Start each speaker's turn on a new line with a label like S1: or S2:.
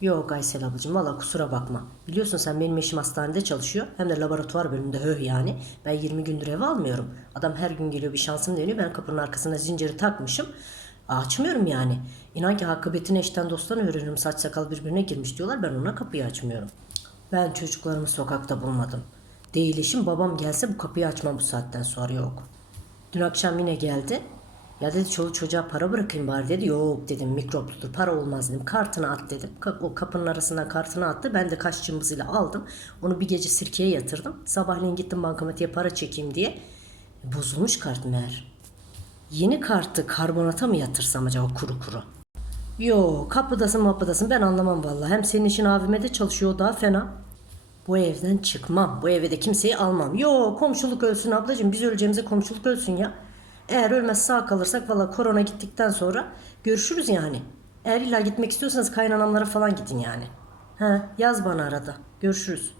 S1: Yok Aysel ablacığım valla kusura bakma. Biliyorsun sen benim eşim hastanede çalışıyor. Hem de laboratuvar bölümünde höh yani. Ben 20 gündür eve almıyorum. Adam her gün geliyor bir şansım deniyor. Ben kapının arkasına zinciri takmışım. Açmıyorum yani. İnan ki akıbetini eşten dosttan öğrenirim. Saç sakal birbirine girmiş diyorlar. Ben ona kapıyı açmıyorum. Ben çocuklarımı sokakta bulmadım. Değil işim babam gelse bu kapıyı açmam bu saatten sonra yok. Dün akşam yine geldi. Ya dedi çoluk çocuğa para bırakayım bari dedi. Yok dedim mikropludur para olmaz dedim. Kartını at dedim. O kapının arasından kartını attı. Ben de kaş cımbızıyla aldım. Onu bir gece sirkeye yatırdım. Sabahleyin gittim bankamatiğe para çekeyim diye. Bozulmuş kart meğer. Yeni kartı karbonata mı yatırsam acaba kuru kuru? Yo kapıdasın mapıdasın ben anlamam vallahi. Hem senin işin abime de çalışıyor daha fena. Bu evden çıkmam. Bu eve de kimseyi almam. Yo komşuluk ölsün ablacığım. Biz öleceğimize komşuluk ölsün ya. Eğer ölmez sağ kalırsak valla korona gittikten sonra görüşürüz yani. Eğer illa gitmek istiyorsanız kaynanamlara falan gidin yani. He yaz bana arada. Görüşürüz.